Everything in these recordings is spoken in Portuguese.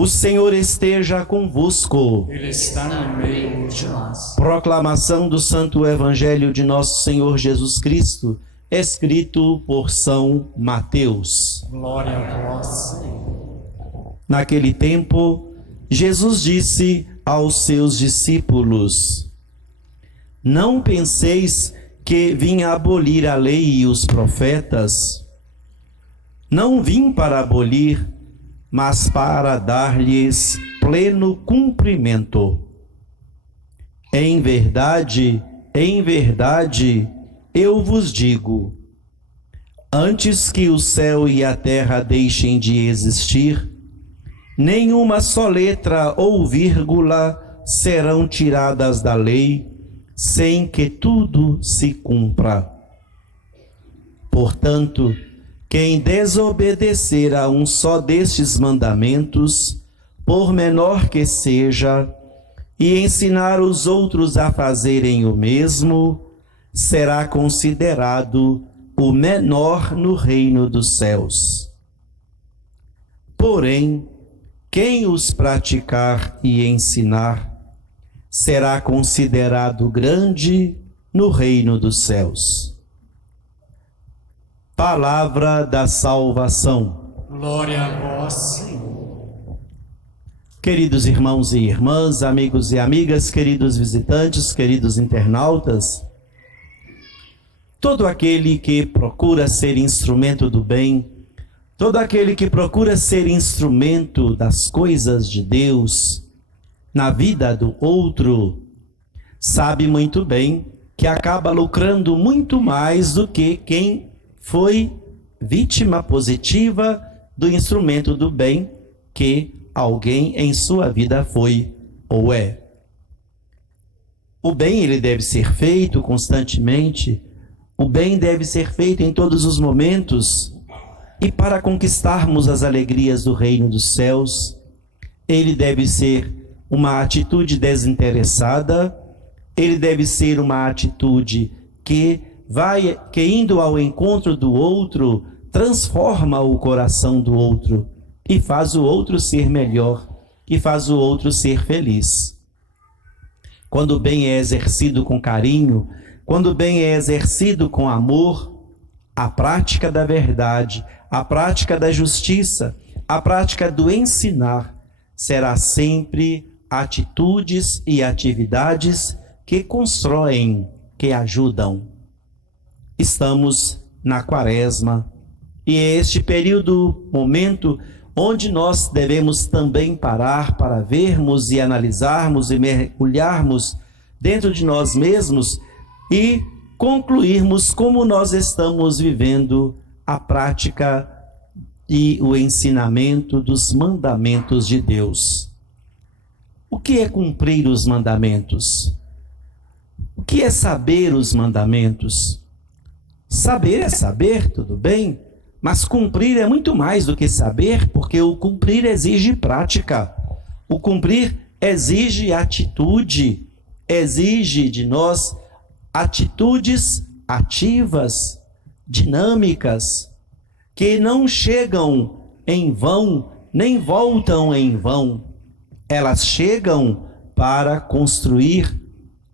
O Senhor esteja convosco. Ele está no meio de nós. Proclamação do Santo Evangelho de Nosso Senhor Jesus Cristo, escrito por São Mateus. Glória a vós, Senhor. Naquele tempo, Jesus disse aos seus discípulos: Não penseis que vim abolir a lei e os profetas. Não vim para abolir, mas para dar-lhes pleno cumprimento. Em verdade, eu vos digo, antes que o céu e a terra deixem de existir, nenhuma só letra ou vírgula serão tiradas da lei, sem que tudo se cumpra. Portanto, quem desobedecer a um só destes mandamentos, por menor que seja, e ensinar os outros a fazerem o mesmo, será considerado o menor no reino dos céus. Porém, quem os praticar e ensinar, será considerado grande no reino dos céus. Palavra da salvação. Glória a vós, Senhor. Queridos irmãos e irmãs, amigos e amigas, queridos visitantes, queridos internautas, todo aquele que procura ser instrumento do bem, todo aquele que procura ser instrumento das coisas de Deus na vida do outro, sabe muito bem que acaba lucrando muito mais do que quem foi vítima positiva do instrumento do bem que alguém em sua vida foi ou é. O bem, ele deve ser feito constantemente, o bem deve ser feito em todos os momentos, e para conquistarmos as alegrias do reino dos céus, ele deve ser uma atitude desinteressada, ele deve ser uma atitude que indo ao encontro do outro, transforma o coração do outro e faz o outro ser melhor, e faz o outro ser feliz. Quando o bem é exercido com carinho, quando o bem é exercido com amor, a prática da verdade, a prática da justiça, a prática do ensinar, será sempre atitudes e atividades que constroem, que ajudam. Estamos na Quaresma e é este período, momento, onde nós devemos também parar para vermos e analisarmos e mergulharmos dentro de nós mesmos e concluirmos como nós estamos vivendo a prática e o ensinamento dos mandamentos de Deus. O que é cumprir os mandamentos? O que é saber os mandamentos? Saber é saber, tudo bem, mas cumprir é muito mais do que saber, porque o cumprir exige prática. O cumprir exige atitude, exige de nós atitudes ativas, dinâmicas, que não chegam em vão, nem voltam em vão. Elas chegam para construir,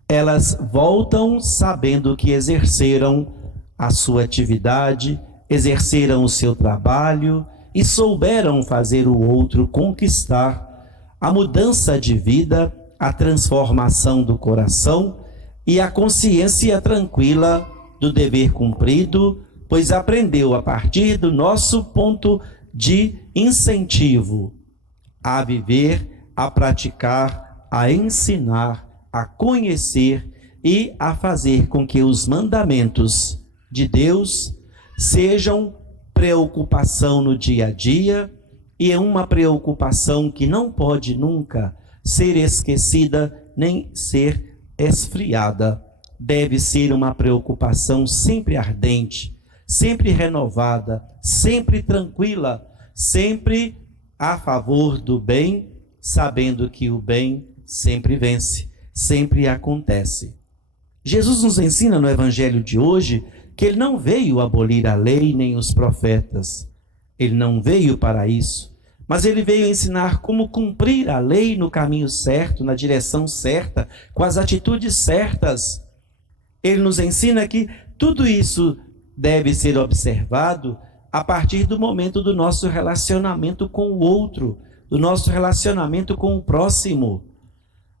elas voltam sabendo que exerceram a sua atividade, exerceram o seu trabalho e souberam fazer o outro conquistar a mudança de vida, a transformação do coração e a consciência tranquila do dever cumprido, pois aprendeu a partir do nosso ponto de incentivo a viver, a praticar, a ensinar, a conhecer e a fazer com que os mandamentos de Deus sejam preocupação no dia a dia, e é uma preocupação que não pode nunca ser esquecida nem ser esfriada. Deve ser uma preocupação sempre ardente, sempre renovada, sempre tranquila, sempre a favor do bem, sabendo que o bem sempre vence, sempre acontece. Jesus nos ensina no Evangelho de hoje que ele não veio abolir a lei nem os profetas. Ele não veio para isso, mas ele veio ensinar como cumprir a lei no caminho certo, na direção certa, com as atitudes certas. Ele nos ensina que tudo isso deve ser observado a partir do momento do nosso relacionamento com o outro, do nosso relacionamento com o próximo.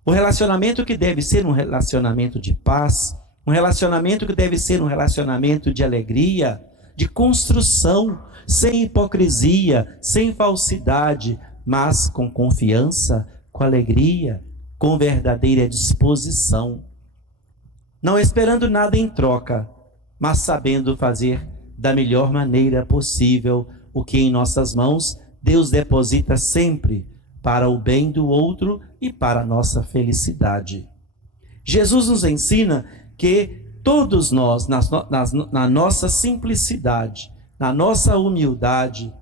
O relacionamento que deve ser um relacionamento de paz, um relacionamento que deve ser um relacionamento de alegria, de construção, sem hipocrisia, sem falsidade, mas com confiança, com alegria, com verdadeira disposição. Não esperando nada em troca, mas sabendo fazer da melhor maneira possível o que em nossas mãos Deus deposita sempre para o bem do outro e para a nossa felicidade. Jesus nos ensina que todos nós, na nossa simplicidade, na nossa humildade,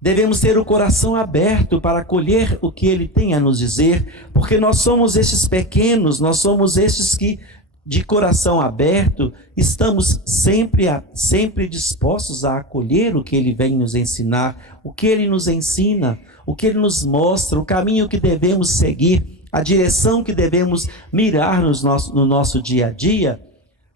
devemos ter o coração aberto para acolher o que Ele tem a nos dizer, porque nós somos esses pequenos, nós somos esses que, de coração aberto, estamos sempre dispostos a acolher o que Ele vem nos ensinar, o que Ele nos ensina, o que Ele nos mostra, o caminho que devemos seguir, a direção que devemos mirar no nosso dia a dia.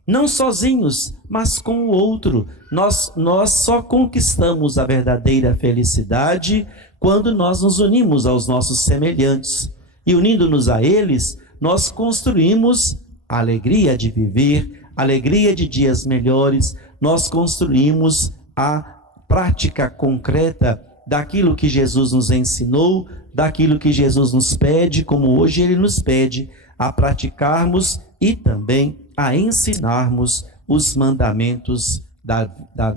Não sozinhos, mas com o outro. Nós só conquistamos a verdadeira felicidade quando nós nos unimos aos nossos semelhantes. E unindo-nos a eles, nós construímos a alegria de viver, a alegria de dias melhores. Nós construímos a prática concreta daquilo que Jesus nos ensinou, daquilo que Jesus nos pede, como hoje Ele nos pede, a praticarmos e também a ensinarmos os mandamentos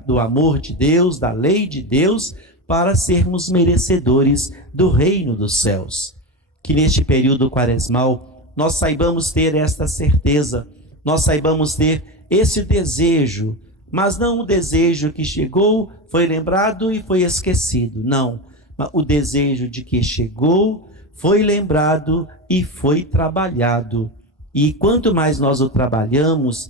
do amor de Deus, da lei de Deus, para sermos merecedores do reino dos céus. Que neste período quaresmal nós saibamos ter esta certeza, nós saibamos ter esse desejo, mas não o desejo que chegou, foi lembrado e foi esquecido, não. Mas o desejo de que chegou, foi lembrado e foi trabalhado. E quanto mais nós o trabalharmos,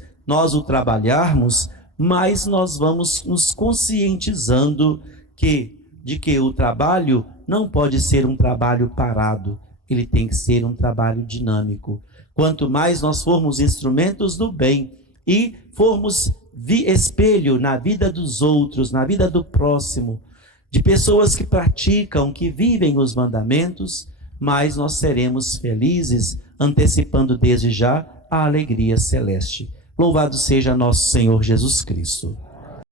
mais nós vamos nos conscientizando de que o trabalho não pode ser um trabalho parado, ele tem que ser um trabalho dinâmico. Quanto mais nós formos instrumentos do bem e formos espelho na vida dos outros, na vida do próximo, de pessoas que praticam, que vivem os mandamentos, mais nós seremos felizes, antecipando desde já a alegria celeste. Louvado seja nosso Senhor Jesus Cristo.